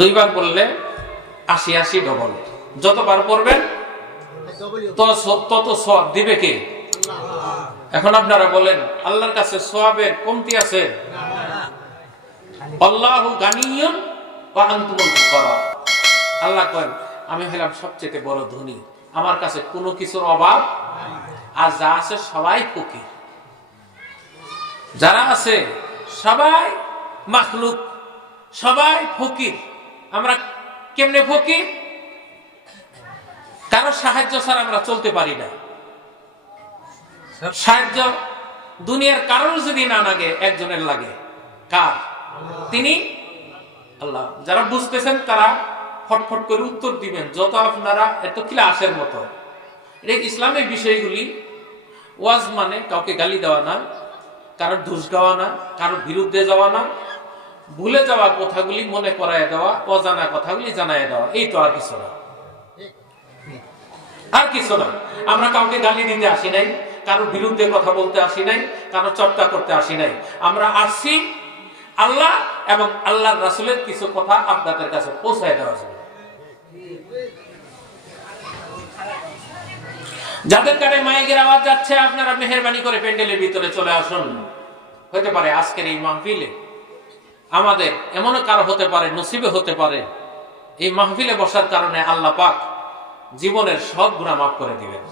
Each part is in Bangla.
দুইবার পড়লে আশি আশি ডবল যতবার পড়বেন, তত সব দিবে কে? এখন আপনারা বলেন, আল্লাহর কাছে সোয়াবের কমতি আছে? আল্লাহু আমি হলাম সবচেয়ে বড় ধনী। আমার কাছে কোনো কিছুর অভাব আর যা আছে সবাই ফকির। যারা আছে, সবাই মাখলুক। সবাই ফকির। আমরা কেমনে ফকির? কারও সাহায্য ছাড়া আমরা চলতে পারি না। সাহায্য দুনিয়ার কারোর যদি না লাগে, একজনের লাগে। কার? তিনি আল্লাহ। যারা বুঝতেছেন, তারা ফটফট করে উত্তর দিবেন, যত আপনারা এত ক্লাসের মতো। এটা ইসলামের বিষয়গুলি? ওয়াজ মানে কাউকে গালি দেওয়া না, কারোর ধুস গাওয়া না, কারোর বিরুদ্ধে যাওয়া না। ভুলে যাওয়া কথাগুলি মনে করায় দেওয়া, অজানা কথাগুলি জানায় দেওয়া, এই তো আর কিছু না। আর কিছু না। আমরা কাউকে গালি দিতে আসি নাই, কারোর বিরুদ্ধে কথা বলতে আসি নাই কারও চর্চা করতে আসি নাই। আমরা আসছি আল্লাহ এবং আল্লাহর রাসুলের কিছু কথা আপনাদের কাছে পৌঁছায় দেওয়া জন্য। যাদের কানে মাইকের আওয়াজ যাচ্ছে, আপনারা মেহরবানি করে প্যান্ডেলের ভিতরে চলে আসুন। হতে পারে আজকের এই মাহফিলে। আমাদের এমনও কারও হতে পারে, নসিবে হতে পারে। এই মাহফিলে বসার কারণে আল্লাহ পাক জীবনের সব গুণা মাফ করে দিবেন।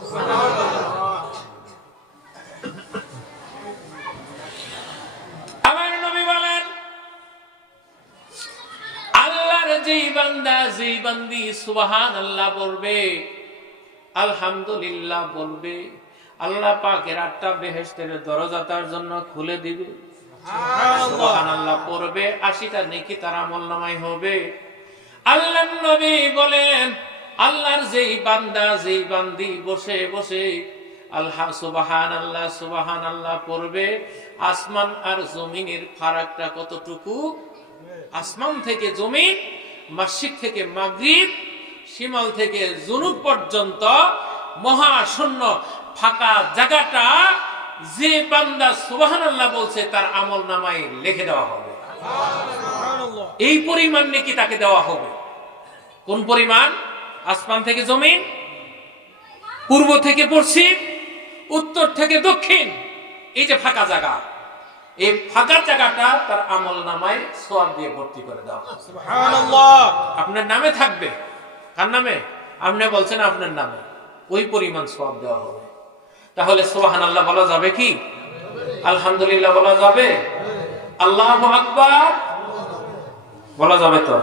আল্লাহ পাকের আটটা বেহেস্তের দরজা তার জন্য খুলে দিবে। পড়বে আশিটা নেকি তার আমল নামাই হবে। আল্লাহ নবী বলেন, আল্লাহর যেই বান্দা, যেই বান্দি বসে বসে আল্লাহ সুবাহান আল্লাহ সুবাহান আল্লাহ পড়বে, আসমান আর জমিনের ফারাকটা কতটুকু? আসমান থেকে জমিন মাসিক থেকে মাগরিব, শিমাল থেকে জুনুব পর্যন্ত মহাশূন্য ফাঁকা জায়গাটা যে বান্দা সুবাহান আল্লাহ বলছে, তার আমল নামায় লিখে দেওয়া হবে। এই পরিমাণ নাকি তাকে দেওয়া হবে। কোন পরিমাণ? আসমান থেকে জমিন পূর্ব থেকে পশ্চিম উত্তর থেকে দক্ষিণ। এই যে ফাঁকা জায়গা এই ফাঁকা জায়গাটা তার আমল নামায় সোয়াব দিয়ে ভর্তি করে দেওয়া হবে। আপনার নামে থাকবে। কার নামে? আপনি বলছেন আপনার নামে। ওই পরিমাণ সোয়াব দেওয়া হবে। তাহলে সোহান আল্লাহ বলা যাবে কি? আলহামদুলিল্লাহ বলা যাবে? আল্লাহ আকবার। বলা যাবে তো?